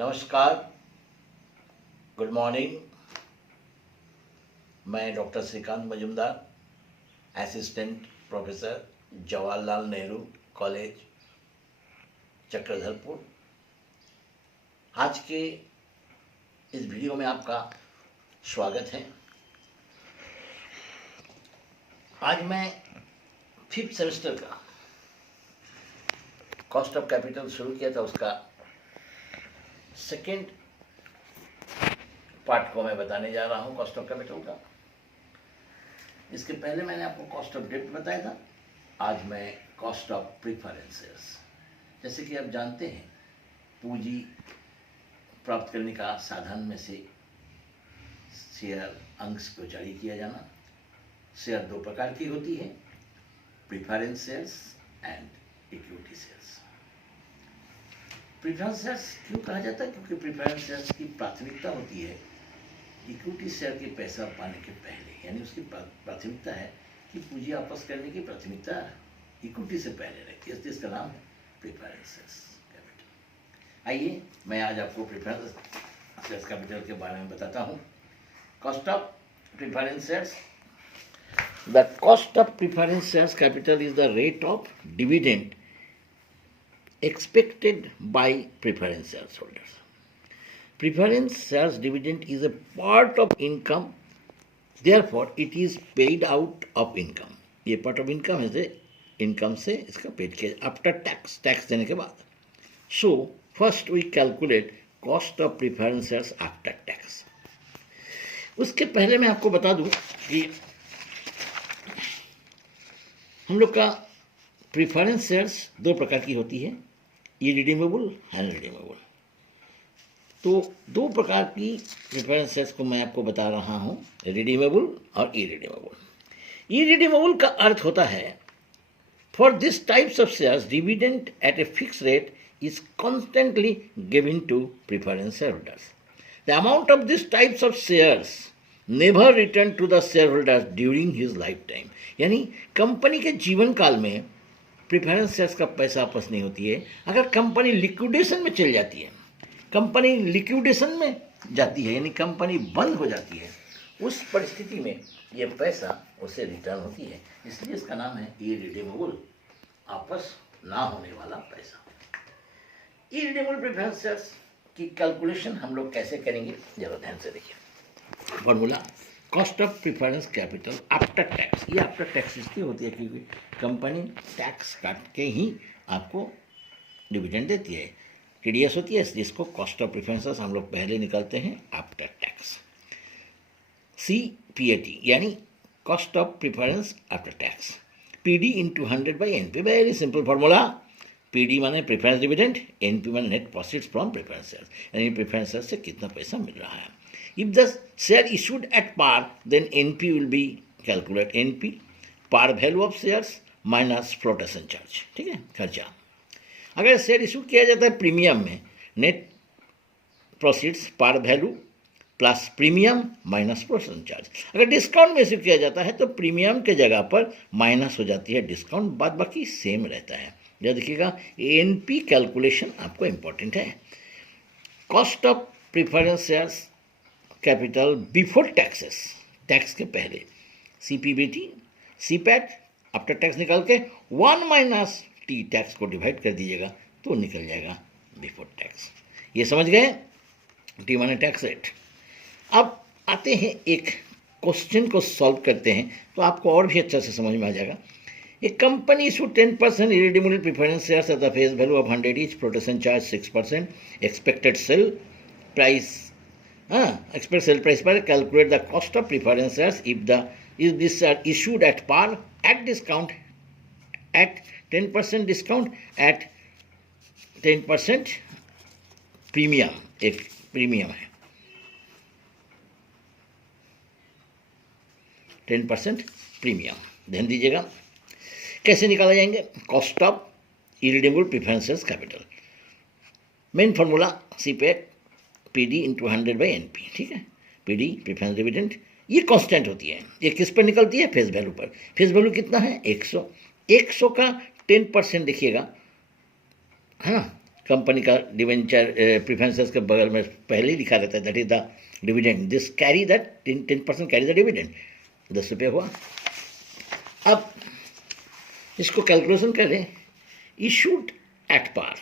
नमस्कार, good morning. मैं doctor Shrikant Majumdar, assistant professor, Jawaharlal Nehru college, Chakradharpur. आज के इस वीडियो में आपका स्वागत है। आज मैं 5th सेमेस्टर का कॉस्ट ऑफ कैपिटल शुरू किया था, उसका सेकेंड पार्ट को मैं बताने जा रहा हूँ कॉस्ट ऑफ कैपिटल का। इसके पहले मैंने आपको कॉस्ट ऑफ डेब्ट बताया था, आज मैं कॉस्ट ऑफ प्रीफरेंसेस। जैसे कि आप जानते हैं, पूंजी प्राप्त करने का साधन में से शेयर अंश को जारी किया जाना। शेयर दो प्रकार की होती है, preference shares and equity shares. Preference shares क्यों कहा जाता है? क्योंकि प्रीफरेंस शेयर्स की प्राथमिकता होती है इक्विटी शेयर के पैसा पाने के पहले, यानी उसकी प्राथमिकता है कि पूंजी वापस करने की प्राथमिकता इक्विटी से पहले रहती है, इसलिए इसका नाम है प्रीफरेंस शेयर्स कैपिटल। आइए मैं आज आपको प्रीफरेंस शेयर्स कैपिटल के बारे में बताता हूँ। Cost of preference shares. The cost of preference shares capital is the rate of dividend expected by preference shareholders. Preference shares dividend is a part of income, therefore it is paid out of income. ये part of income है, income से इसका paid किया after tax, tax देने के बाद। So first we calculate cost of preference shares after tax. उसके पहले मैं आपको बता दूं कि हम लोग का प्रीफरेंस शेयर्स दो प्रकार की होती है, इरिडीमेबल एंड रिडीमेबल। तो दो प्रकार की प्रीफरेंस शेयर्स को मैं आपको बता रहा हूँ, रिडीमेबल और इरिडीमेबल। इरिडीमेबल का अर्थ होता है, for this types of shares dividend at a fix rate is constantly given to preference share holders. The amount of this types of shares never return to the share holders during his life time. यानी company के जीवन काल में preference shares का पैसा वापस नहीं होती है। अगर कंपनी लिक्विडेशन में चल जाती है, कंपनी लिक्विडेशन में जाती है, यानी कंपनी बंद हो जाती है, उस परिस्थिति में ये पैसा उसे रिटर्न होती है, इसलिए इसका नाम है इरिडीमेबल, वापस ना होने वाला पैसा। इरिडीमेबल प्रीफरेंस शेयर्स की कैलकुलेशन हम लोग कैसे करेंगे, जरा ध्यान से देखिए। Formula cost of preference capital after tax. ये आफ्टर टैक्स इसलिए होती है क्योंकि कंपनी टैक्स काट के ही आपको डिविडेंड देती है, टीडीएस होती है, जिसको कॉस्ट ऑफ प्रीफरेंसेस हम लोग पहले निकालते हैं आफ्टर टैक्स। CPAT यानी cost of preference after tax, PD into 100/NP। Very simple formula. PD माने प्रीफरेंस डिविडेंड, NP माने net profits from preference shares, यानी प्रीफरेंस शेयर से कितना पैसा मिल रहा है। If the share issued at par, then NP will be calculated. NP par value of shares minus flotation charge, ठीक है, खर्चा। अगर शेयर इशू किया जाता है प्रीमियम में, net proceeds par value plus premium minus flotation charge. अगर discount में इशू किया जाता है तो प्रीमियम के जगह पर माइनस हो जाती है डिस्काउंट, बाद बाकी सेम रहता है। यह देखिएगा, NP कैलकुलेशन आपको इंपॉर्टेंट है। Cost of preference shares capital before taxes, tax के पहले, CPBT, CPAT आफ्टर टैक्स निकाल के 1 - T टैक्स को डिवाइड कर दीजिएगा तो निकल जाएगा बिफोर टैक्स। ये समझ गए, T माने टैक्स रेट। अब आते हैं एक क्वेश्चन को सॉल्व करते हैं तो आपको और भी अच्छा से समझ में आ जाएगा। एक company issue 10% irredeemable preference shares at the face value of 100 each, flotation charge 6%, expected sale price expect sale price per calculate the cost of preference shares if these are issued at par, at discount, at 10% discount, at 10% premium। एक premium है, 10% premium. ध्यान दीजिएगा कैसे निकाला जाएंगे cost of irredeemable preference shares capital. Main formula CPAT PD into 100/NP, ठीक है। PD preference dividend, ये कांस्टेंट होती है, ये किस पर निकलती है, फेस वैल्यू पर। फेस वैल्यू कितना है, 100। 100 का 10% देखिएगा, है ना, कंपनी का डिवेंचर प्रेफरेंसेस के बगल में पहले ही लिखा रहता है, that is the dividend, this carry that 10% carry the dividend, 10 रुपये हुआ। अब इसको कैलकुलेशन करें, issued at par,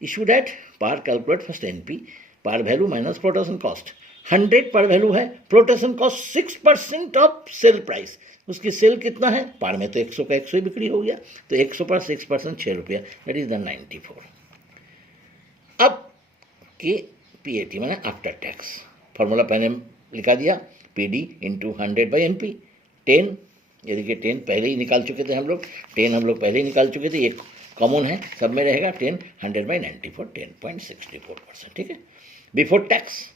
issued at par calculate first NP, par value minus flotation cost, 100 par value है, flotation cost 6% of sale price, उसकी sale कितना है, पार में तो 100 का 100 ही बिक्री हो गया, तो 100 पर 6% 6 रुपया, दैट इज द 94। अब के PAT मैंने आफ्टर टैक्स, फॉर्मूला पहले लिखा दिया, PD इंटू 100/NP, 10, ये देखिए 10 पहले ही निकाल चुके थे हम लोग, 10 हम लोग पहले ही निकाल चुके थे, एक कॉमन है सब में रहेगा, 10 100/94, 10.64%, ठीक है। बिफोर टैक्स,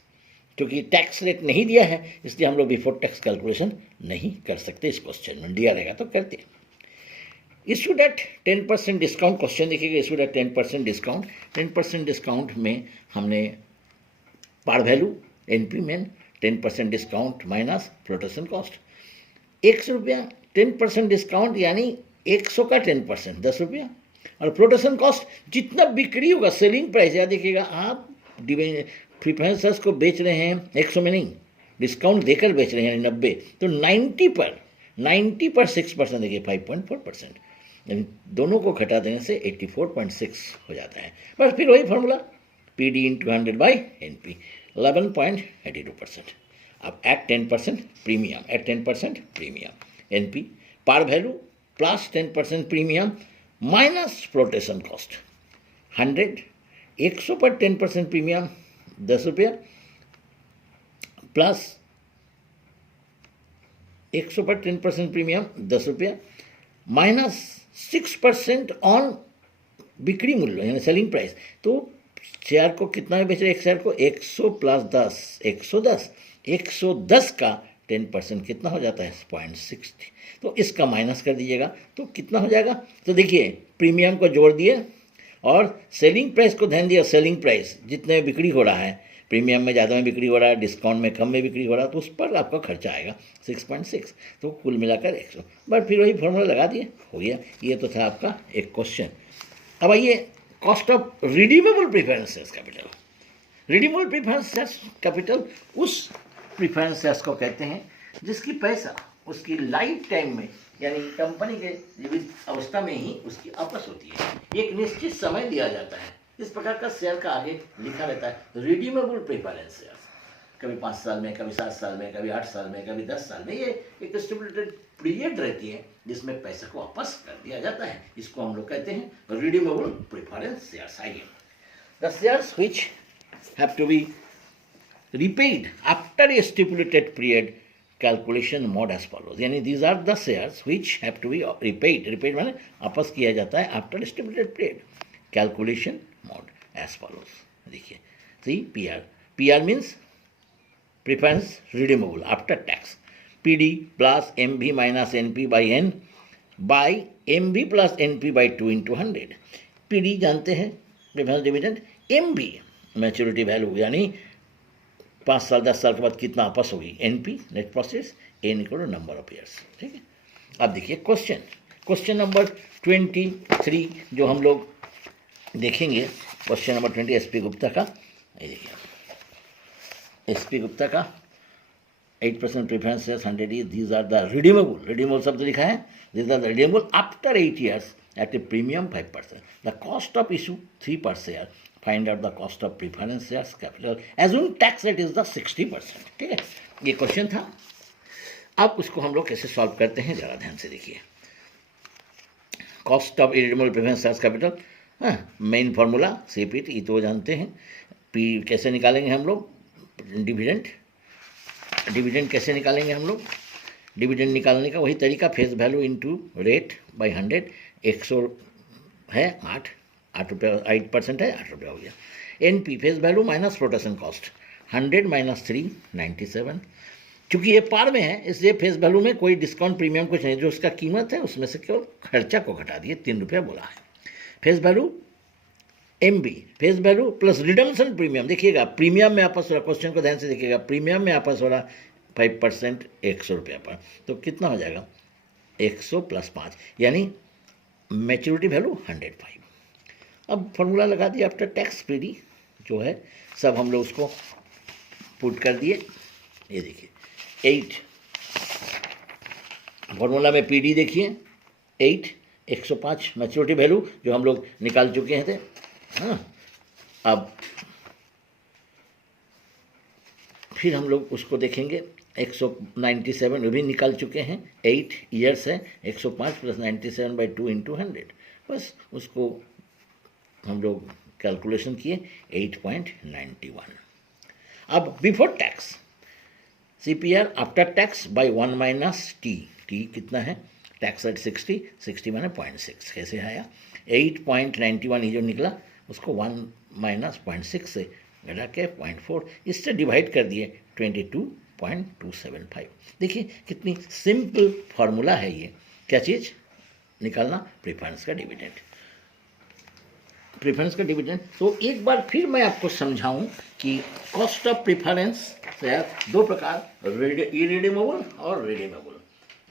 क्योंकि टैक्स रेट नहीं दिया है इसलिए हम लोग बिफोर टैक्स कैलकुलेशन नहीं कर सकते, इस क्वेश्चन में दिया रहेगा तो करते हैं। इशूड एट 10% डिस्काउंट, क्वेश्चन देखिएगा, इशूड एट 10% डिस्काउंट, 10% डिस्काउंट में हमने पार वैल्यू एनपी में 10% डिस्काउंट माइनस फ्लोटेशन कॉस्ट, 100 रुपया, 10% डिस्काउंट यानी 100 का 10% 10 रुपया, और फ्लोटेशन कॉस्ट जितना बिक्री होगा, सेलिंग प्राइस, याद देखिएगा आप प्रेफरेंसेस को बेच रहे हैं 100 में नहीं, डिस्काउंट देकर बेच रहे हैं 90, तो 90 पर 6% देखिए 5.4%, यानी दोनों को घटा देने से 84.6 हो जाता है। बस फिर वही फॉर्मूला, PD इंटू 100/NP 11.82%। अब at 10% premium, at 10% premium NP, par value plus 10% premium minus flotation cost, 100 पर 10% प्रीमियम 10 रुपया, प्लस 100 पर 10% प्रीमियम 10 रुपया, माइनस 6% ऑन बिक्री मूल्य यानी सेलिंग प्राइस, तो शेयर को कितना में बेच रहे, एक शेयर को 100 प्लस 10 110, 110 का 10% कितना हो जाता है 0.60, तो इसका माइनस कर दीजिएगा तो कितना हो जाएगा, तो देखिए प्रीमियम को जोड़ दिए और सेलिंग प्राइस को ध्यान दिया, सेलिंग प्राइस जितने में बिक्री हो रहा है, प्रीमियम में ज़्यादा में बिक्री हो रहा है, डिस्काउंट में कम में बिक्री हो रहा है, तो उस पर आपका खर्चा आएगा 6.6, तो कुल मिलाकर 100, बट फिर वही फॉर्मूला लगा दिए, हो गया। ये तो था आपका एक क्वेश्चन। अब आइए cost of redeemable preference shares capital. Redeemable preference shares capital उस प्रेफरेंस शेयर्स को कहते हैं जिसकी पैसा उसकी लाइफ टाइम में यानी कंपनी के जीवित अवस्था में ही उसकी वापस होती है, एक निश्चित समय दिया जाता है, इस प्रकार का शेयर का आगे लिखा रहता है रिडीमेबल प्रेफरेंस शेयर्स, कभी 5 साल में, कभी 7 साल में, कभी 8 साल में, कभी 10 साल में, ये एक स्टिपुलेटेड पीरियड रहती है जिसमें पैसा को वापस कर दिया जाता है, इसको हम लोग कहते हैं रिडीमेबल प्रेफरेंस शेयर्स। आइए, the shares which have to be repaid after a stipulated period calculation mode as follows, यानी these are the shares which have to be repaid माने वापस किया जाता है after a stipulated period calculation mode as follows। देखिए see PR means preference redeemable after tax, PD plus MV minus NP by N by MV plus NP by 2 into 100। PD जानते हैं preference dividend, MV maturity value यानी 5 साल 10 साल के बाद कितना वापस होगी, NP net profits, N equal to number of years, ठीक है। अब देखिए क्वेश्चन नंबर 23 जो हम लोग देखेंगे, क्वेश्चन नंबर 20 SP गुप्ता का, ये देखिए SP गुप्ता का 8% preference shares 100 years, these are the redeemable शब्द लिखा है, these are the redeemable after 8 years at a premium 5%, the cost of issue 3 per share, find out the cost of preference shares capital, assume tax rate is the 60%, ठीक है। ये question था। अब उसको हम लोग कैसे सॉल्व करते हैं ज़रा ध्यान से देखिए। Cost of redeemable preference shares capital, main formula CPT ये तो जानते हैं। P कैसे निकालेंगे हम लोग, डिविडेंड कैसे निकालेंगे हम लोग, डिविडेंड निकालने का वही तरीका, face value into rate by 100, 100 है 8 रुपये, 8% है 8 रुपया हो गया। NP face value minus flotation cost, 100 minus 3 97, चूँकि ये पार में है इसलिए फेस वैल्यू में कोई डिस्काउंट प्रीमियम कुछ नहीं, जो उसका कीमत है उसमें से केवल खर्चा को घटा दिए, 3 रुपया बोला है। Face value MB face value plus redemption premium, देखिएगा प्रीमियम में आपस हो रहा, क्वेश्चन को ध्यान से देखिएगा, प्रीमियम में आपस हो रहा 5% 100 रुपया पर, तो कितना हो जाएगा 100 प्लस 5 यानी मैच्योरिटी वैल्यू 105, अब फॉर्मूला लगा दिया आफ्टर टैक्स पीडी जो है सब हम लोग उसको पुट कर दिए। ये देखिए 8 फॉर्मूला में पीडी देखिए 8 105 मैच्योरिटी वैल्यू जो हम लोग निकाल चुके थे। हाँ, अब फिर हम लोग उसको देखेंगे 197 वो भी निकाल चुके हैं। 8 ईयर्स है 105 + 97/2 × 100 बस उसको हम लोग कैलकुलेशन किए 8.91। अब before tax CPR after tax bye 1 - T कितना है टैक्स एट 60 माने 0.6 कैसे आया 8.91 ये जो निकला उसको 1 - 0.6 से घटा के 0.4 इससे डिवाइड कर दिए 22.275। देखिए कितनी सिंपल फार्मूला है ये। क्या चीज़ निकालना प्रेफरेंस का डिविडेंड। प्रेफरेंस का डिविडेंड तो एक बार फिर मैं आपको समझाऊं कि कॉस्ट ऑफ प्रेफरेंस से दो प्रकार इरिडीमेबल और रिडीमेबल।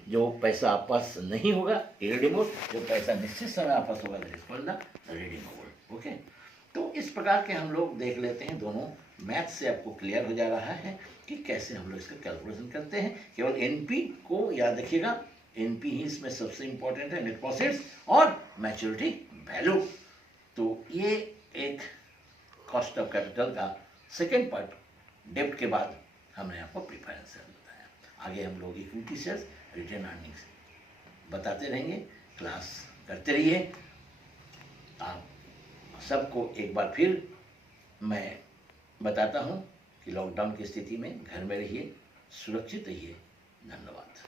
जो पैसा आपस नहीं होगा इरिडीमेबल, जो पैसा निश्चित समय आपस होगा रिडीमेबल। ओके, तो इस प्रकार के हम लोग देख लेते हैं। दोनों मैथ से आपको क्लियर हो जा रहा है कि कैसे हम लोग इसका कैलकुलेशन करते हैं। केवल एनपी को याद रखिएगा, एनपी ही इसमें सबसे इंपॉर्टेंट है, नेट प्रॉफिट्स और मैच्योरिटी वैल्यू। तो ये एक कॉस्ट ऑफ कैपिटल का सेकेंड पार्ट डेब्ट के बाद हमने आपको प्रेफरेंस शेयर बताया। आगे हम लोग इक्विटी शेयर्स रिटेन अर्निंग्स बताते रहेंगे, क्लास करते रहिए। आप सबको एक बार फिर मैं बताता हूँ कि लॉकडाउन की स्थिति में घर में रहिए, सुरक्षित रहिए। धन्यवाद।